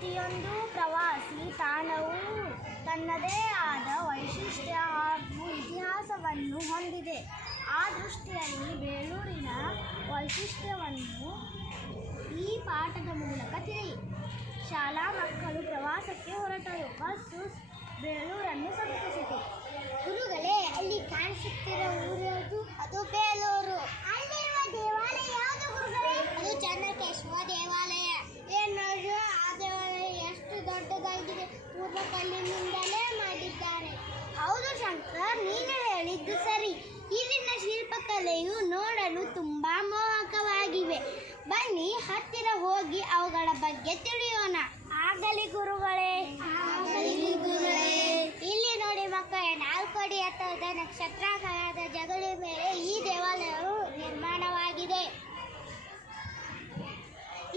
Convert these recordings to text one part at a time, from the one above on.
ಪ್ರತಿಯೊಂದು ಪ್ರವಾಸಿ ತಾಣವು ತನ್ನದೇ ಆದ ವೈಶಿಷ್ಟ್ಯ ಹಾಗೂ ಇತಿಹಾಸವನ್ನು ಹೊಂದಿದೆ. ಆ ದೃಷ್ಟಿಯಲ್ಲಿ ಬೇಲೂರಿನ ವೈಶಿಷ್ಟ್ಯವನ್ನು ಈ ಪಾಠದ ಮೂಲಕ ತಿಳಿ. ಶಾಲಾ ಮಕ್ಕಳು ಪ್ರವಾಸಕ್ಕೆ ಹೊರಟರು. ಬಸ್ಸು ಬೇಲೂರನ್ನು ಸಮೀಪಿಸಿತು. ಗುರುಗಳೇ, ಅಲ್ಲಿ ಕಾಣಿಸುತ್ತಿರುವ ಊರು ಯಾವುದು? ಅದು ಬೇಲೂರು. ಅಲ್ಲಿರುವ ದೇವಾಲಯ ಯಾವುದು ಗುರುಗಳೇ? ಅದು ಚೆನ್ನಕೇಶವ ದೇವಾಲಯ. ಏನಾದರೂ ಆ ದೇವಾಲಯ ಎಷ್ಟು ದೊಡ್ಡದಾಗಿದೆ, ಪೂರ್ವಕಲ್ಲಿನಿಂದಲೇ ಮಾಡಿದ್ದಾರೆ. ಹೌದು ಶಂಕರ್, ನೀನು ಹೇಳಿದ್ದು ಸರಿ. ಇಲ್ಲಿನ ಶಿಲ್ಪಕಲೆಯು ನೋಡಲು ತುಂಬಾ ಮೋಹಕವಾಗಿವೆ. ಬನ್ನಿ ಹತ್ತಿರ ಹೋಗಿ ಅವುಗಳ ಬಗ್ಗೆ ತಿಳಿಯೋಣ. ಆಗಲಿ ಗುರುಗಳೇ. ಇಲ್ಲಿ ನೋಡಿ ಮಕ್ಕಳೇ, 4 ಅಡಿ ಎತ್ತರದ ನಕ್ಷತ್ರಾಕಾರದ ಜಗಲಿ ಮೇಲೆ ಈ ದೇವಾಲಯವು ನಿರ್ಮಾಣವಾಗಿದೆ.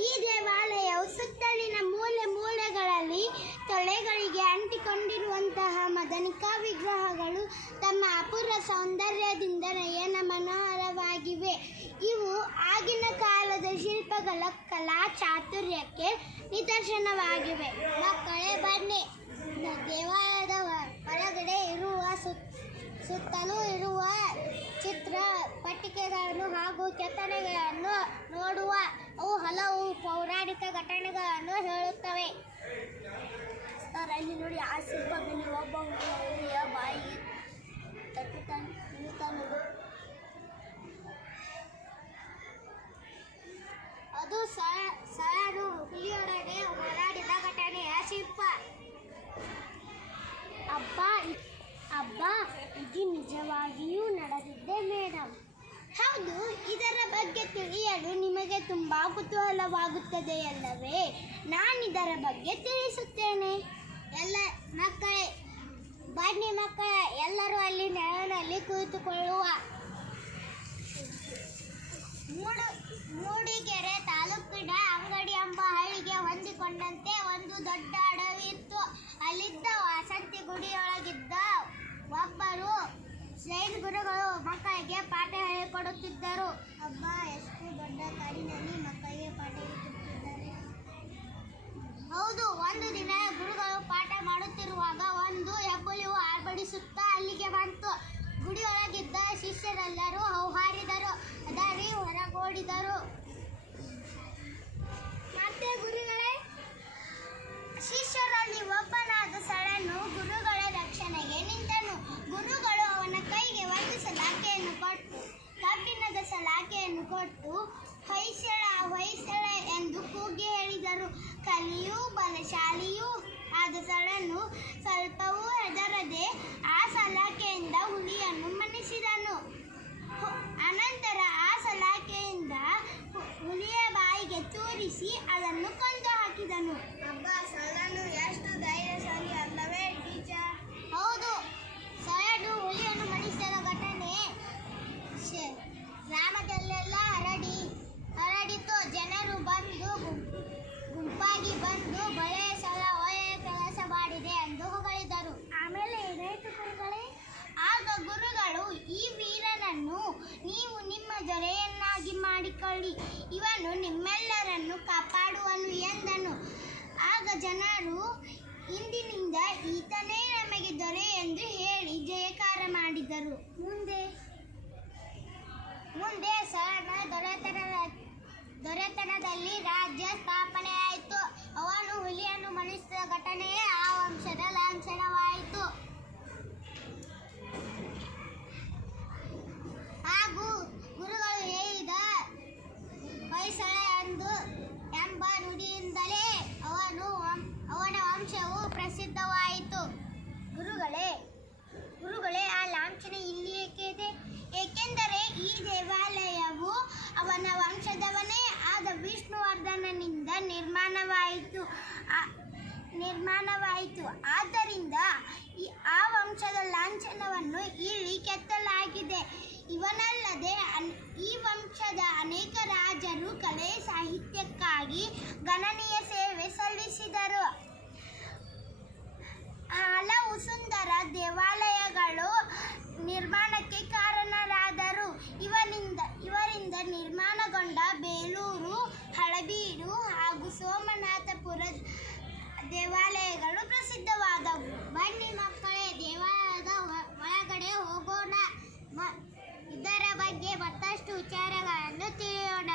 ಈ ದೇವಾಲಯವು ಸುತ್ತಲಿನ ಮೂಲೆ ಮೂಲೆಗಳಲ್ಲಿ ತೊಲೆಗಳಿಗೆ ಅಂಟಿಕೊಂಡಿರುವಂತಹ ಮದನಿಕಾ ವಿಗ್ರಹಗಳು ತಮ್ಮ ಅಪೂರ್ವ ಸೌಂದರ್ಯದಿಂದ ನಯನ ಮನೋಹರವಾಗಿವೆ. ಇವು ಆಗಿನ ಕಾಲದ ಶಿಲ್ಪಗಳ ಕಲಾ ಚಾತುರ್ಯಕ್ಕೆ ನಿದರ್ಶನವಾಗಿವೆ. ಮಕ್ಕಳೇ ಬನ್ನಿ, ದೇವಾಲಯದ ಹೊರಗಡೆ ಇರುವ ಸುತ್ತಲೂ ಇರುವ ಚಿತ್ರ ಪಟ್ಟಿಕೆಗಳನ್ನು ಹಾಗೂ ಕೆತ್ತನೆಗಳನ್ನು ನೋಡುವ. ಅವು ಹಲವು ಪೌರಾಣಿಕ ಘಟನೆಗಳನ್ನು ಹೇಳುತ್ತವೆ. ಅಲ್ಲಿ ನೋಡಿ, ಆ ಶಿಲ್ಪದಲ್ಲಿ ಒಬ್ಬ ಹುಲಿಯ ಬಾಯಿಗೆ ತಟ್ಟುತ್ತಾನೆ. ಅದು ಸಳನು ಹುಲಿಯೊಡನೆ ಹೋರಾಡಿದ ಘಟನೆಯ ಶಿಲ್ಪ. ಅಬ್ಬಾ, ಇದು ನಿಜವಾಗಿಯೂ ನಡೆದಿದ್ದೆ ಮೇಡಮ್. ಹೌದು, ಇದರ ಬಗ್ಗೆ ತಿಳಿಯಲು ನಿಮಗೆ ತುಂಬಾ ಕುತೂಹಲವಾಗುತ್ತದೆಯಲ್ಲವೇ? ನಾನಿದರ ಬಗ್ಗೆ ತಿಳಿಸುತ್ತೇನೆ. ಎಲ್ಲ ಮಕ್ಕಳೇ ಬನ್ನಿ ಮಕ್ಕಳೇ, ಎಲ್ಲರೂ ಅಲ್ಲಿ ನೆರಳಿನಲ್ಲಿ ಕುಳಿತುಕೊಳ್ಳುವ. ಮೂಡಿಗೆರೆ ತಾಲೂಕಿನ ಅಂಗಡಿ ಎಂಬ ಹಳ್ಳಿಗೆ ಹೊಂದಿಕೊಂಡಂತೆ ಒಂದು ದೊಡ್ಡ ಅಡವಿ ಇತ್ತು. ಅಲ್ಲಿದ್ದ ವಾಸಂತಿ ಗುಡಿಯೊಳಗಿದ್ದ ಒಬ್ಬರು ಜೈನ್ ಗುರುಗಳು ಮಕ್ಕಳಿಗೆ ಪಾಠ ಹೇಳಿಕೊಡುತ್ತಿದ್ದರು. ಅಬ್ಬಾ, ಎಷ್ಟು ದೊಡ್ಡ ಕಾಡಿನಲ್ಲಿ ಮಕ್ಕಳಿಗೆ ಪಾಠ ಹೇಳಿಕೊಡುತ್ತಿದ್ದಾರೆ. ಹೌದು, ಒಂದು ದಿನ ಗುರುಗಳು ಪಾಠ ಮಾಡುತ್ತಿರುವಾಗ ಒಂದು ಹೆಬ್ಬುಲಿಯು ಆರ್ಭಟಿಸುತ್ತಾ ಅಲ್ಲಿಗೆ ಬಂತು. ಗುಡಿಯೊಳಗಿದ್ದ ಶಿಷ್ಯರೆಲ್ಲರೂ ಹೌಹಾರಿದರು, ಅದರಿ ಹೊರಗೋಡಿದರು. ಮತ್ತೆ ಗುರುಗಳೇ? ಶಿಷ್ಯರಲ್ಲಿ ಒಬ್ಬನಾದ ಸಳನು ಗುರುಗಳ ರಕ್ಷಣೆಗೆ ನಿಂತನು. ಗುರುಗಳು ಅವನ ಕೈಗೆ ಒಂದು ಸಲಾಕೆಯನ್ನು ಕೊಟ್ಟು, ಕಬ್ಬಿಣದ ಸಲಾಕೆಯನ್ನು ಕೊಟ್ಟು, ಹೊಯ್ಸಳ ಹೊಯ್ಸಳ ಎಂದು ಕೂಗಿ ಹೇಳಿದರು. ಕಲಿಯೂ ಬಲಶಾಲಿಯೂ ಆದ ಸಳನು ಸ್ವಲ್ಪವೂ ಹೆದರದೆ ಆ ಸಲಾಕೆಯಿಂದ ಹುಲಿಯನ್ನು ಮಣಿಸಿದನು. ಅನಂತರ ಆ ಸಲಾಕೆಯಿಂದ ಹುಲಿಯ ಬಾಯಿಗೆ ತೂರಿಸಿ ಅದನ್ನು ಕೊಂದು ಹಾಕಿದನು. ಅಬ್ಬಾ, ಸಳನು ಎಷ್ಟು ಧೈರ್ಯಶಾಲಿ ಅಲ್ಲವೇ ಟೀಚರ್? ಹೌದು, ಸಳನು ಹುಲಿಯನ್ನು ಮಣಿಸಿದ ಘಟನೆ ಗ್ರಾಮದಲ್ಲೆಲ್ಲ ಹರಡಿತು. ಜನರು ಗುಂಪಾಗಿ ಬಂದು ಬಳೆ ಸಳ ಒಳ್ಳೆಯ ಕೆಲಸ ಮಾಡಿದೆ ಎಂದು ಹೊಗಳಿದರು. ಆಮೇಲೆ ಏನಾಯಿತು ಗುರುಗಳೇ? ಆಗ ಗುರುಗಳು, ಈ ವೀರನನ್ನು ನೀವು ನಿಮ್ಮ ದೊರೆಯನ್ನಾಗಿ ಮಾಡಿಕೊಳ್ಳಿ, ಇವನು ನಿಮ್ಮೆಲ್ಲರನ್ನು ಕಾಪಾಡುವನು ಎಂದನು. ಆಗ ಜನರು, ಇಂದಿನಿಂದ ಈತನೇ ನಮಗೆ ದೊರೆ ಎಂದು ಹೇಳಿ ಜಯಕಾರ ಮಾಡಿದರು. ಮುಂದೆ ಸಳನ ದೊರೆತನದಲ್ಲಿ ರಾಜ್ಯ ಸ್ಥಾಪನೆಯಾಯಿತು. ಅವನು ಹುಲಿಯನ್ನು ಮಣಿಸಿದ ಘಟನೆಯೇ ಆ ವಂಶದ ಲಾಂಛನವಾಯಿತು. ಹಾಗೂ ಗುರುಗಳು ಹೇಳಿದ ಹೊಯ್ಸಳ ಎಂಬ ನುಡಿಯಿಂದಲೇ ಅವನ ವಂಶವು ಪ್ರಸಿದ್ಧವಾಯಿತು. ಗುರುಗಳೇ, ಆ ಲಾಂಛನ ಇಲ್ಲಿ ಏಕೆ ಇದೆ? ಏಕೆಂದರೆ ಈ ದೇವಾಲಯವು ಅವನ ವಂಶದವನೇ ಆದ ವಿಷ್ಣುವರ್ಧನನಿಂದ ನಿರ್ಮಾಣವಾಯಿತು. ಆದ್ದರಿಂದ ಆ ವಂಶದ ಲಾಂಛನವನ್ನು ಇಲ್ಲಿ ಕೆತ್ತಲಾಗಿದೆ. ಇವನಲ್ಲದೆ ಈ ವಂಶದ ಅನೇಕ ರಾಜರು ಕಲೆ ಸಾಹಿತ್ಯಕ್ಕಾಗಿ ಗಣನೀಯ ಸೇವೆ ಸಲ್ಲಿಸಿದರು. ಹಲವು ಸುಂದರ ದೇವಾಲಯಗಳು ನಿರ್ಮಾಣಕ್ಕೆ ಕಾರಣರಾದರು. ಇವರಿಂದ ನಿರ್ಮಾಣಗೊಂಡ ಬೇಲೂರು, ಹಳೇಬೀಡು ಹಾಗೂ ಸೋಮನಾಥಪುರ ದೇವಾಲಯಗಳು ಪ್ರಸಿದ್ಧವಾದವು. ಬನ್ನಿ ಮಕ್ಕಳೇ, ದೇವಾಲಯದ ಒಳಗಡೆ ಹೋಗೋಣ. ಇದರ ಬಗ್ಗೆ ಮತ್ತಷ್ಟು ವಿಚಾರಗಳನ್ನು ತಿಳಿಯೋಣ.